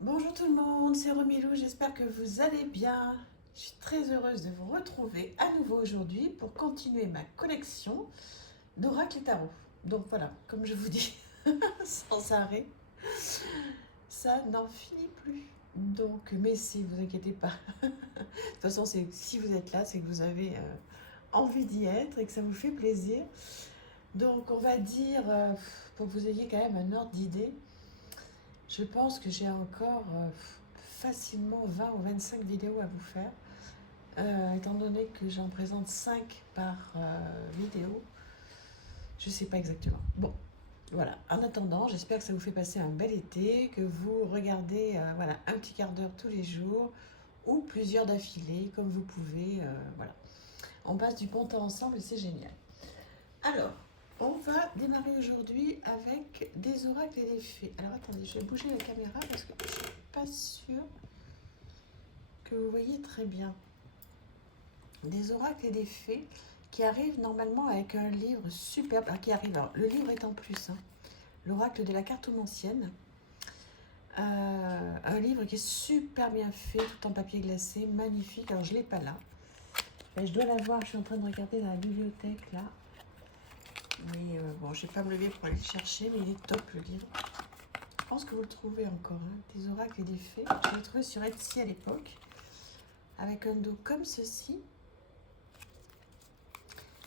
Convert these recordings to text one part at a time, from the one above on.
Bonjour tout le monde, c'est Romilou, j'espère que vous allez bien. Je suis très heureuse de vous retrouver à nouveau aujourd'hui pour continuer ma collection d'oracles et tarot. Donc voilà, comme je vous dis, sans arrêt, ça n'en finit plus. Donc, mais si vous inquiétez pas, de toute façon, si vous êtes là, c'est que vous avez envie d'y être et que ça vous fait plaisir. Donc, on va dire, pour que vous ayez quand même un ordre d'idée, je pense que j'ai encore facilement 20 ou 25 vidéos à vous faire. Étant donné que j'en présente 5 par vidéo, je ne sais pas exactement. Bon, voilà. En attendant, j'espère que ça vous fait passer un bel été, que vous regardez voilà, un petit quart d'heure tous les jours ou plusieurs d'affilée, comme vous pouvez. Voilà. On passe du bon temps ensemble et c'est génial. Alors, on va démarrer aujourd'hui avec des oracles et des fées. Alors attendez, je vais bouger la caméra parce que je ne suis pas sûre que vous voyez très bien. Des oracles et des fées qui arrivent normalement avec un livre superbe. Qui arrive, alors, le livre est en plus, hein, l'oracle de la cartomancienne. Un livre qui est super bien fait, tout en papier glacé, magnifique. Alors je ne l'ai pas là. Mais je dois l'avoir, je suis en train de regarder dans la bibliothèque là. Mais bon, je ne vais pas me lever pour aller le chercher, mais il est top le livre. Je pense que vous le trouvez encore, hein, des oracles et des fées. Je l'ai trouvé sur Etsy à l'époque, avec un dos comme ceci.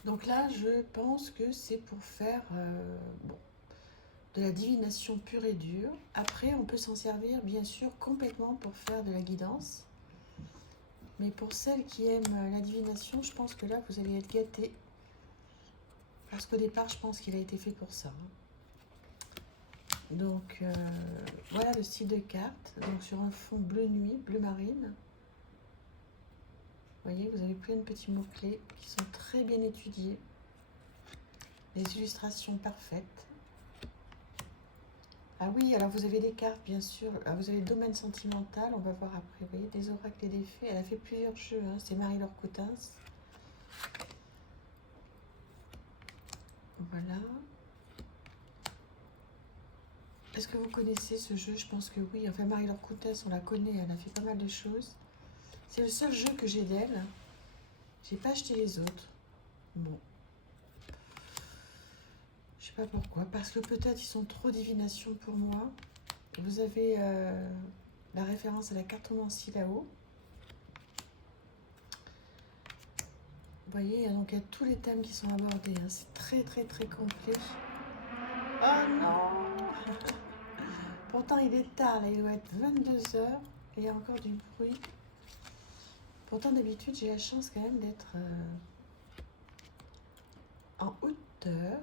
Donc là, je pense que c'est pour faire bon, de la divination pure et dure. Après, on peut s'en servir, bien sûr, complètement pour faire de la guidance. Mais pour celles qui aiment la divination, je pense que là, vous allez être gâtés. Parce qu'au départ, je pense qu'il a été fait pour ça. Donc, voilà le style de carte. Donc, sur un fond bleu nuit, bleu marine. Vous voyez, vous avez plein de petits mots-clés qui sont très bien étudiés. Les illustrations parfaites. Ah oui, alors vous avez des cartes, bien sûr. Ah, vous avez le domaine sentimental, on va voir après. Vous voyez, des oracles et des fées. Elle a fait plusieurs jeux, hein. C'est Marie-Laure Coutins. Voilà. Est-ce que vous connaissez ce jeu? Je pense que oui. Enfin, Marie-Laure Coutins, on la connaît, elle a fait pas mal de choses. C'est le seul jeu que j'ai d'elle. J'ai pas acheté les autres. Bon. Je sais pas pourquoi. Parce que peut-être ils sont trop divination pour moi. Vous avez la référence à la cartomancie là-haut. Vous voyez, donc il y a tous les thèmes qui sont abordés. Hein. C'est très très très complet. Oh non! Pourtant il est tard, là, il doit être 22 heures et il y a encore du bruit. Pourtant d'habitude j'ai la chance quand même d'être en hauteur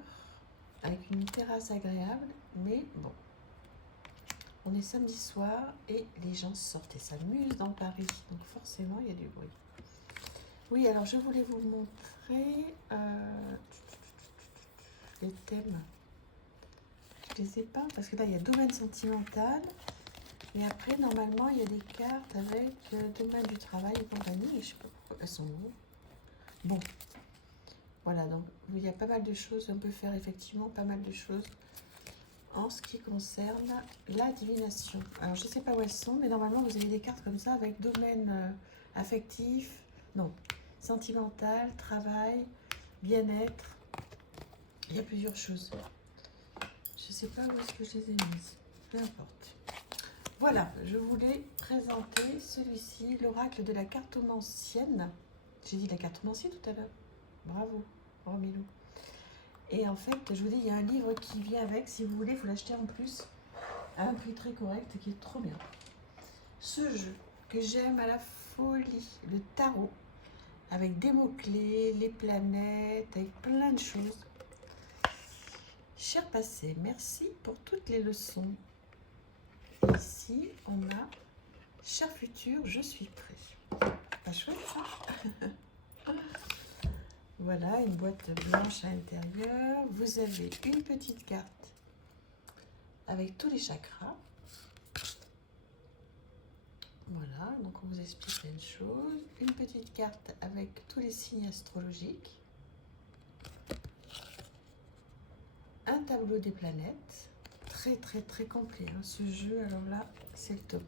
avec une terrasse agréable. Mais bon, on est samedi soir et les gens sortent et s'amusent dans Paris. Donc forcément il y a du bruit. Oui, alors je voulais vous montrer les thèmes. Je les ai pas parce que là il y a domaine sentimental et après normalement il y a des cartes avec domaine du travail et compagnie et je sais pas pourquoi elles sont où. Bon, voilà, donc il y a pas mal de choses, on peut faire effectivement pas mal de choses en ce qui concerne la divination. Alors je sais pas où elles sont, mais normalement vous avez des cartes comme ça avec domaine affectif, non, sentimental, travail, bien-être. Il y a plusieurs choses. Je sais pas où est-ce que je les ai mises. Peu importe. Voilà, je voulais présenter celui-ci, l'oracle de la cartomancienne. J'ai dit la cartomancie tout à l'heure. Bravo, Romilou. Et en fait, je vous dis, il y a un livre qui vient avec. Si vous voulez, vous l'achetez en plus à un prix très correct et qui est trop bien. Ce jeu que j'aime à la folie, le tarot, avec des mots-clés, les planètes, avec plein de choses. Cher passé, merci pour toutes les leçons. Ici, on a cher futur, je suis prêt. Pas chouette ça? Voilà, une boîte blanche à l'intérieur. Vous avez une petite carte avec tous les chakras. Voilà, donc on vous explique plein de choses. Une petite carte avec tous les signes astrologiques. Un tableau des planètes, très très très complet, hein, ce jeu. Alors là, c'est le top.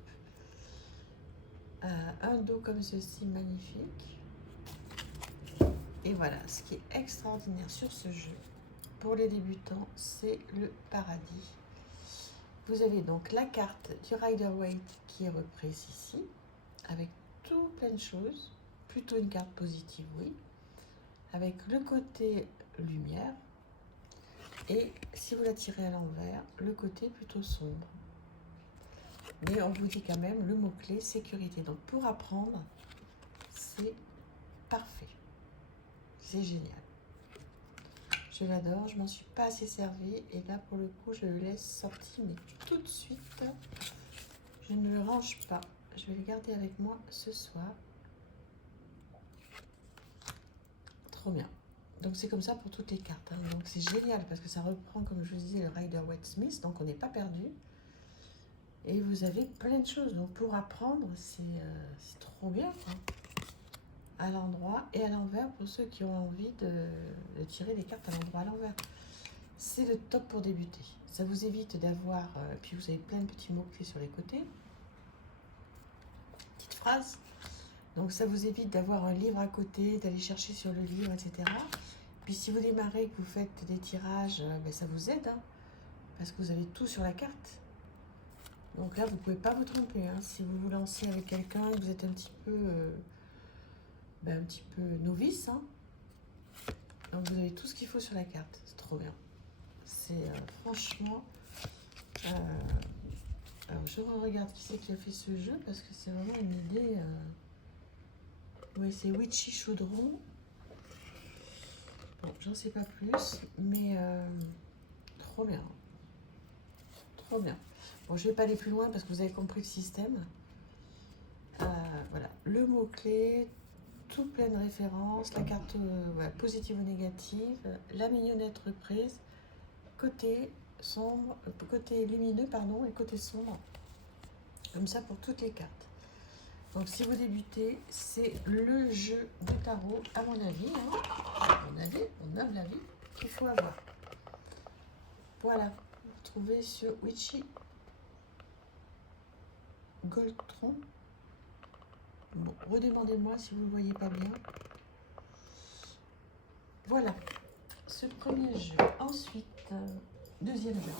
Un dos comme ceci, magnifique. Et voilà, ce qui est extraordinaire sur ce jeu, pour les débutants, c'est le paradis. Vous avez donc la carte du Rider-Waite qui est reprise ici, avec tout plein de choses. Plutôt une carte positive, oui. Avec le côté lumière. Et si vous la tirez à l'envers, le côté plutôt sombre. Mais on vous dit quand même le mot-clé sécurité. Donc pour apprendre, c'est parfait. C'est génial. Je l'adore, je m'en suis pas assez servi. Et là pour le coup, je le laisse sortir, mais tout de suite. Je ne le range pas. Je vais le garder avec moi ce soir. Trop bien. Donc c'est comme ça pour toutes les cartes, hein. Donc c'est génial parce que ça reprend, comme je vous disais, le Rider-Waite-Smith. Donc on n'est pas perdu. Et vous avez plein de choses. Donc pour apprendre, c'est trop bien, quoi. À l'endroit et à l'envers pour ceux qui ont envie de tirer des cartes à l'endroit, à l'envers. C'est le top pour débuter. Ça vous évite d'avoir... puis vous avez plein de petits mots-clés sur les côtés. Petite phrase. Donc ça vous évite d'avoir un livre à côté, d'aller chercher sur le livre, etc. Puis si vous démarrez, que vous faites des tirages, ben ça vous aide, hein, parce que vous avez tout sur la carte. Donc là, vous ne pouvez pas vous tromper, hein. Si vous vous lancez avec quelqu'un et que vous êtes un petit peu novice, hein, donc vous avez tout ce qu'il faut sur la carte. C'est trop bien. C'est franchement... alors je regarde qui c'est qui a fait ce jeu, parce que c'est vraiment une idée... Oui, c'est Witchy Chaudron. Bon, j'en sais pas plus, mais trop bien. Trop bien. Bon, je vais pas aller plus loin parce que vous avez compris le système. Voilà, le mot-clé, tout plein de références, la carte voilà, positive ou négative, la mignonnette reprise, côté sombre, côté lumineux, pardon, et côté sombre. Comme ça pour toutes les cartes. Donc si vous débutez, c'est le jeu de tarot, à mon avis, hein, mon humble avis, qu'il faut avoir. Voilà, vous trouvez sur Witchy Goldtron. Bon, redemandez-moi si vous ne le voyez pas bien. Voilà, ce premier jeu. Ensuite, deuxième jeu.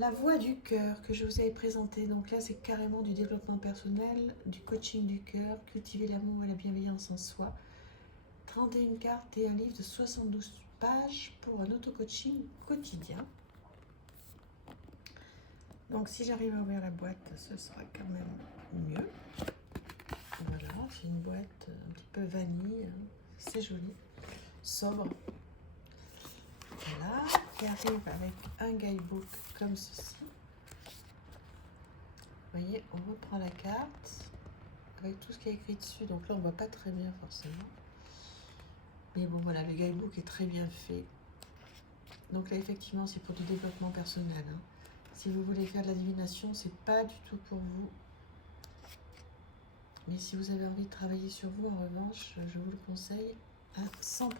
La voix du cœur que je vous avais présenté. Donc là, c'est carrément du développement personnel, du coaching du cœur, cultiver l'amour et la bienveillance en soi. 31 cartes et un livre de 72 pages pour un auto-coaching quotidien. Donc si j'arrive à ouvrir la boîte, ce sera quand même mieux. Voilà, c'est une boîte un petit peu vanille, hein. C'est joli, sobre. Voilà, qui arrive avec un guidebook comme ceci. Vous voyez, on reprend la carte avec tout ce qui est écrit dessus. Donc là, on ne voit pas très bien forcément. Mais bon, voilà, le guidebook est très bien fait. Donc là, effectivement, c'est pour du développement personnel, hein. Si vous voulez faire de la divination, c'est pas du tout pour vous. Mais si vous avez envie de travailler sur vous, en revanche, je vous le conseille à 100%.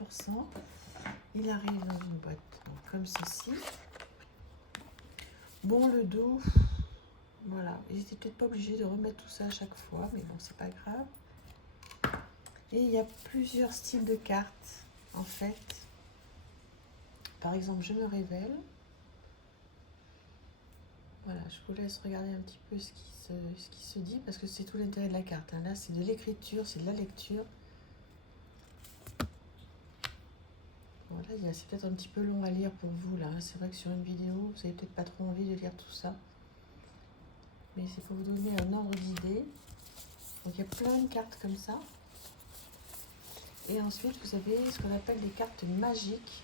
Il arrive dans une boîte donc, comme ceci. Bon, le dos, voilà. Ils n'étaient peut-être pas obligés de remettre tout ça à chaque fois, mais bon, c'est pas grave. Et il y a plusieurs styles de cartes, en fait. Par exemple, je me révèle. Voilà, je vous laisse regarder un petit peu ce qui se dit, parce que c'est tout l'intérêt de la carte, hein. Là, c'est de l'écriture, c'est de la lecture. Voilà, c'est peut-être un petit peu long à lire pour vous, là. C'est vrai que sur une vidéo, vous n'avez peut-être pas trop envie de lire tout ça. Mais c'est pour vous donner un ordre d'idée. Donc, il y a plein de cartes comme ça. Et ensuite, vous avez ce qu'on appelle des cartes magiques.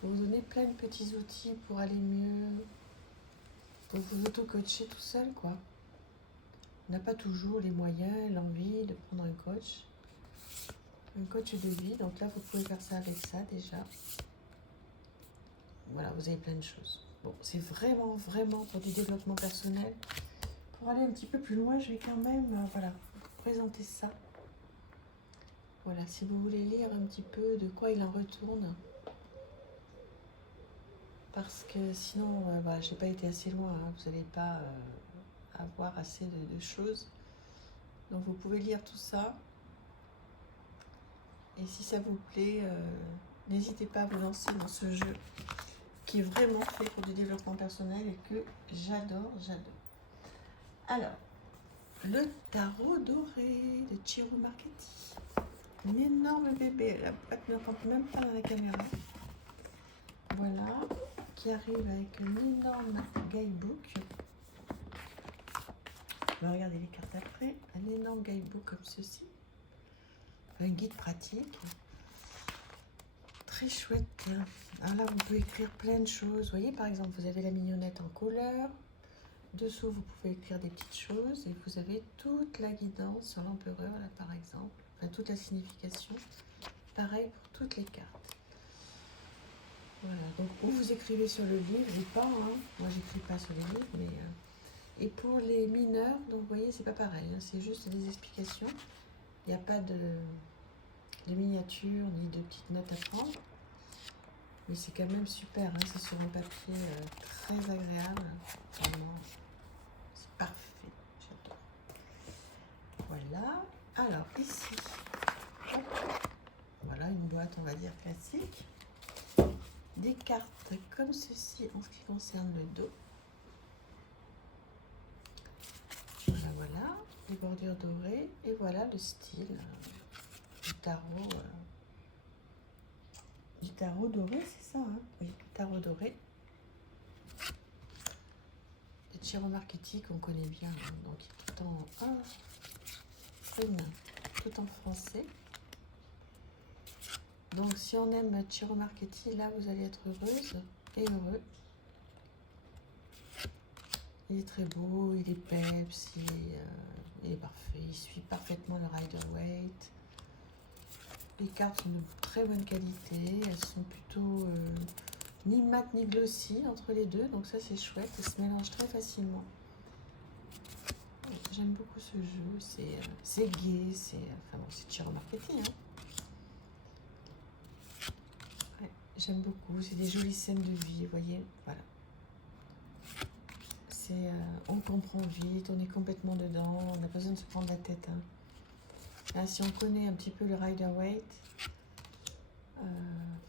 Pour vous donner plein de petits outils pour aller mieux, pour vous auto-coacher tout seul, quoi. On n'a pas toujours les moyens, l'envie de prendre un coach de vie. Donc là, vous pouvez faire ça avec ça déjà. Voilà, vous avez plein de choses. Bon, c'est vraiment, vraiment pour du développement personnel. Pour aller un petit peu plus loin, je vais quand même, voilà, vous présenter ça. Voilà, si vous voulez lire un petit peu de quoi il en retourne. parce que sinon, voilà, j'ai pas été assez loin, hein, vous n'allez pas avoir assez de choses. Donc vous pouvez lire tout ça. Et si ça vous plaît, n'hésitez pas à vous lancer dans ce jeu qui est vraiment fait pour du développement personnel et que j'adore. Alors, le tarot doré de Ciro Marchetti. Un énorme bébé, la boîte ne rentre même pas dans la caméra. Voilà, qui arrive avec un énorme guidebook. On va regarder les cartes après. Un énorme guidebook comme ceci. Un guide pratique. Très chouette. Alors là, vous pouvez écrire plein de choses. Vous voyez, par exemple, vous avez la mignonnette en couleur. Dessous, vous pouvez écrire des petites choses. Et vous avez toute la guidance sur l'empereur, là, par exemple. Enfin, toute la signification. Pareil pour toutes les cartes. Voilà, donc ou vous écrivez sur le livre ou pas, hein. Moi j'écris pas sur les livres, mais et pour les mineurs, donc vous voyez c'est pas pareil, hein. C'est juste des explications, il n'y a pas de miniatures ni de petites notes à prendre, mais c'est quand même super, hein. C'est sur un papier très agréable, vraiment, c'est parfait, j'adore. Voilà, alors ici, hop, voilà une boîte on va dire classique. Des cartes comme ceci en ce qui concerne le dos. Voilà, les bordures dorées et voilà le style du tarot doré, c'est ça, hein? Oui, tarot doré. Le Ciro Marchetti qu'on connaît bien, hein, donc tout en tout en français. Donc si on aime Ciro Marchetti, là vous allez être heureuse et heureux. Il est très beau, il est peps, il est parfait, il suit parfaitement le Rider-Waite. Les cartes sont de très bonne qualité, elles sont plutôt ni mat ni glossy entre les deux, donc ça c'est chouette, elles se mélangent très facilement. J'aime beaucoup ce jeu, c'est gai, enfin bon, c'est Ciro Marchetti, hein. Ouais, j'aime beaucoup, c'est des jolies scènes de vie, vous voyez, voilà. On comprend vite, on est complètement dedans, on n'a pas besoin de se prendre la tête, hein. Là, si on connaît un petit peu le Rider-Waite,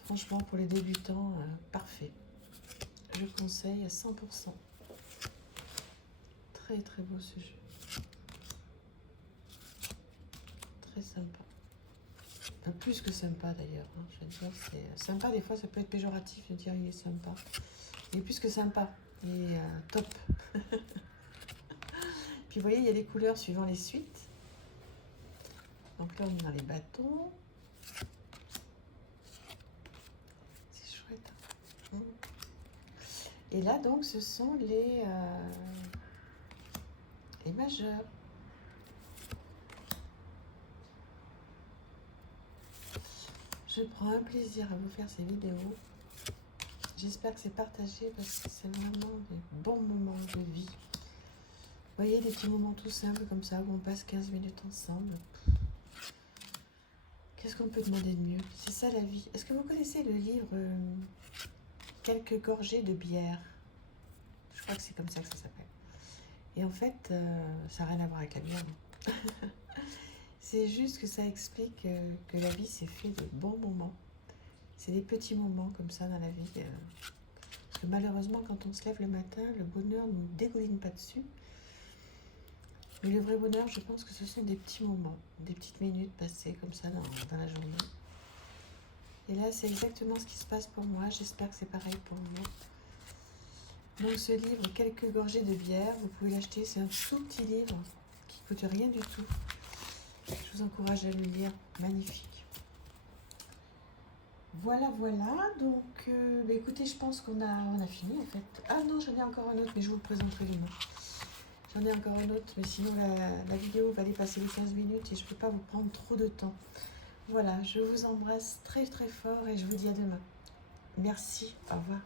franchement pour les débutants, parfait. Je conseille à 100%. Très très beau ce jeu. Très sympa. Enfin, plus que sympa d'ailleurs, hein. Je veux dire, c'est sympa, des fois ça peut être péjoratif de dire il est sympa. Il est plus que sympa, il est top. Puis vous voyez, il y a des couleurs suivant les suites. Donc là on est dans les bâtons. C'est chouette, hein. Et là donc ce sont les majeurs. Je prends un plaisir à vous faire ces vidéos. J'espère que c'est partagé parce que c'est vraiment des bons moments de vie. Vous voyez, des petits moments tout simples comme ça où on passe 15 minutes ensemble. Qu'est-ce qu'on peut demander de mieux? C'est ça la vie. Est-ce que vous connaissez le livre Quelques gorgées de bière? Je crois que c'est comme ça que ça s'appelle. Et en fait, ça n'a rien à voir avec la bière. C'est juste que ça explique que la vie c'est fait de bons moments. C'est des petits moments comme ça dans la vie. Parce que malheureusement, quand on se lève le matin, le bonheur ne nous dégouline pas dessus. Mais le vrai bonheur, je pense que ce sont des petits moments, des petites minutes passées comme ça dans la journée. Et là, c'est exactement ce qui se passe pour moi. J'espère que c'est pareil pour vous. Donc ce livre, Quelques gorgées de bière, vous pouvez l'acheter. C'est un tout petit livre qui ne coûte rien du tout. Je vous encourage à le lire. Magnifique. Voilà, donc écoutez, je pense qu'on a fini en fait. Ah non, j'en ai encore un autre, mais je vous le présenterai demain. J'en ai encore un autre, mais sinon la vidéo va dépasser les 15 minutes et je ne peux pas vous prendre trop de temps. Voilà, je vous embrasse très très fort et je vous dis à demain. Merci, au revoir.